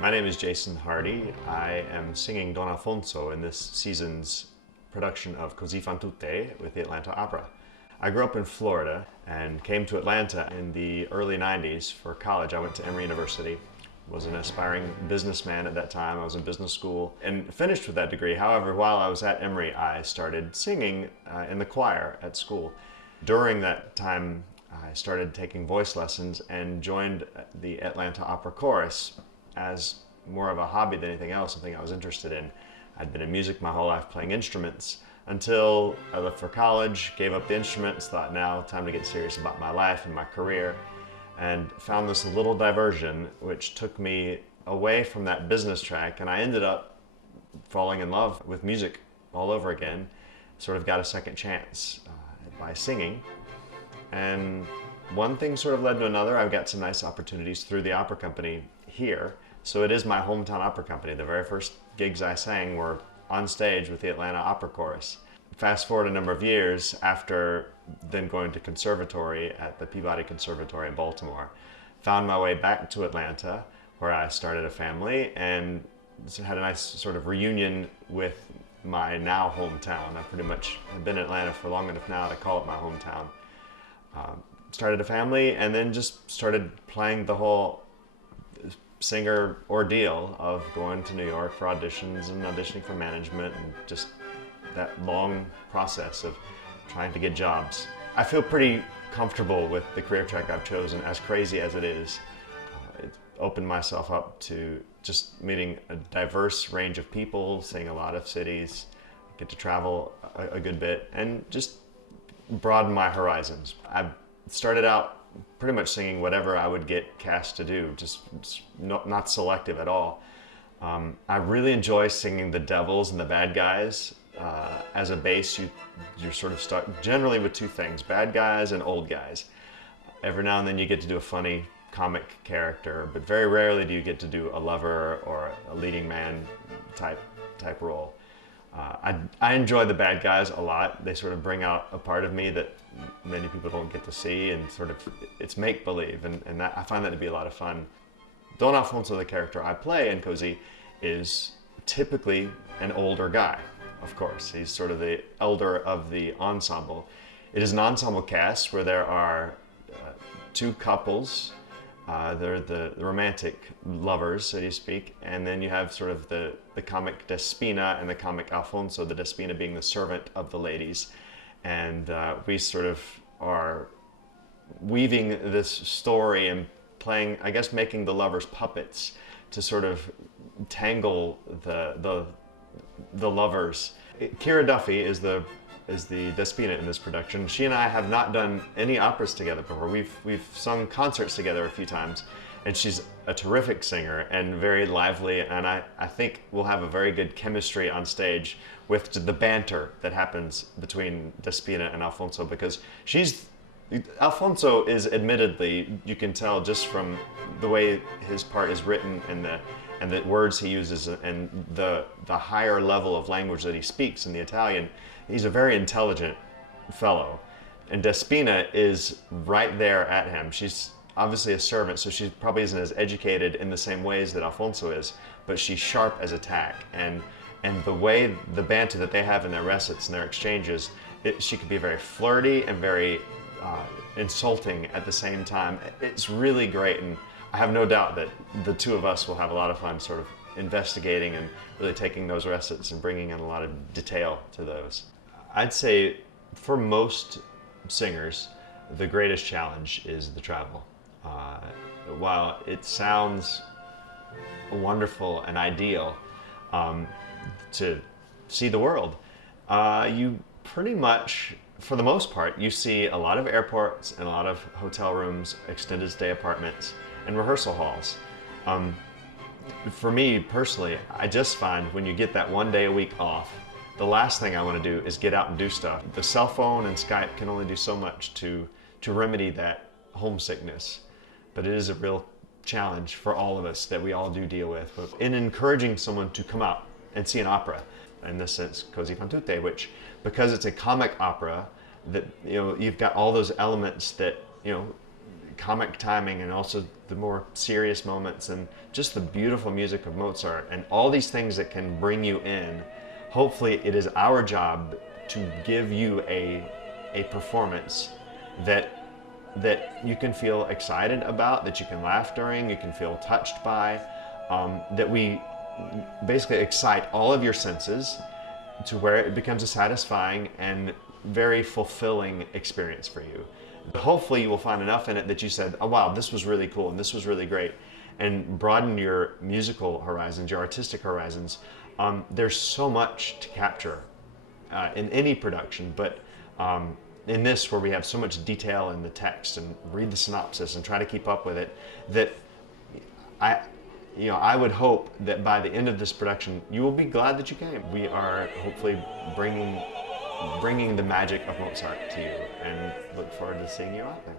My name is Jason Hardy. I am singing Don Alfonso in this season's production of Così fan tutte with the Atlanta Opera. I grew up in Florida and came to Atlanta in the early 90s for college. I went to Emory University, was an aspiring businessman at that time. I was in business school and finished with that degree. However, while I was at Emory, I started singing in the choir at school. During that time, I started taking voice lessons and joined the Atlanta Opera Chorus as more of a hobby than anything else, something I was interested in. I'd been in music my whole life playing instruments until I left for college, gave up the instruments, thought now time to get serious about my life and my career, and found this little diversion which took me away from that business track, and I ended up falling in love with music all over again. Sort of got a second chance by singing. And one thing sort of led to another. I've got some nice opportunities through the opera company here. So it is my hometown opera company. The very first gigs I sang were on stage with the Atlanta Opera Chorus. Fast forward a number of years after then going to conservatory at the Peabody Conservatory in Baltimore. Found my way back to Atlanta where I started a family and had a nice sort of reunion with my now hometown. I pretty much have been in Atlanta for long enough now to call it my hometown. Started a family and then just started playing the whole singer ordeal of going to New York for auditions and auditioning for management and just that long process of trying to get jobs. I feel pretty comfortable with the career track I've chosen, as crazy as it is. It opened myself up to just meeting a diverse range of people, seeing a lot of cities, get to travel a good bit, and just broaden my horizons. I started out pretty much singing whatever I would get cast to do, just not selective at all. I really enjoy singing the devils and the bad guys. As a bass, you're sort of stuck generally with two things, bad guys and old guys. Every now and then you get to do a funny comic character, but very rarely do you get to do a lover or a leading man type role. I enjoy the bad guys a lot. They sort of bring out a part of me that many people don't get to see, and sort of it's make-believe, and that, I find that to be a lot of fun. Don Alfonso, the character I play in Così, is typically an older guy, of course. He's sort of the elder of the ensemble. It is an ensemble cast where there are two couples. They're the romantic lovers, so to speak, and then you have sort of the comic Despina and the comic Alfonso, the Despina being the servant of the ladies. And we sort of are weaving this story and playing, I guess, making the lovers puppets to sort of tangle the lovers. Kira Duffy is the Despina in this production. She and I have not done any operas together before. We've sung concerts together a few times, and she's a terrific singer and very lively, and I think we'll have a very good chemistry on stage with the banter that happens between Despina and Alfonso, because Alfonso is admittedly, you can tell just from the way his part is written and the words he uses and the higher level of language that he speaks in the Italian, he's a very intelligent fellow. And Despina is right there at him. She's obviously a servant, so she probably isn't as educated in the same ways that Alfonso is, but she's sharp as a tack. And the way, the banter that they have in their recits and their exchanges, she could be very flirty and very insulting at the same time. It's really great, and I have no doubt that the two of us will have a lot of fun sort of investigating and really taking those recits and bringing in a lot of detail to those. I'd say for most singers, the greatest challenge is the travel. While it sounds wonderful and ideal to see the world, you pretty much, for the most part, you see a lot of airports and a lot of hotel rooms, extended stay apartments, and rehearsal halls. For me personally, I just find when you get that 1 day a week off, the last thing I want to do is get out and do stuff. The cell phone and Skype can only do so much to remedy that homesickness, but it is a real challenge for all of us that we all do deal with. In encouraging someone to come out and see an opera, in this sense, Così fan tutte, which, because it's a comic opera, that you've got all those elements that comic timing and also the more serious moments and just the beautiful music of Mozart and all these things that can bring you in. Hopefully it is our job to give you a performance that you can feel excited about, that you can laugh during, you can feel touched by, that we basically excite all of your senses to where it becomes a satisfying and very fulfilling experience for you. Hopefully you will find enough in it that you said, oh wow, this was really cool and this was really great, and broaden your musical horizons, your artistic horizons. There's so much to capture in any production, but in this, where we have so much detail in the text and read the synopsis and try to keep up with it, that I would hope that by the end of this production, you will be glad that you came. We are hopefully bringing the magic of Mozart to you, and look forward to seeing you out there.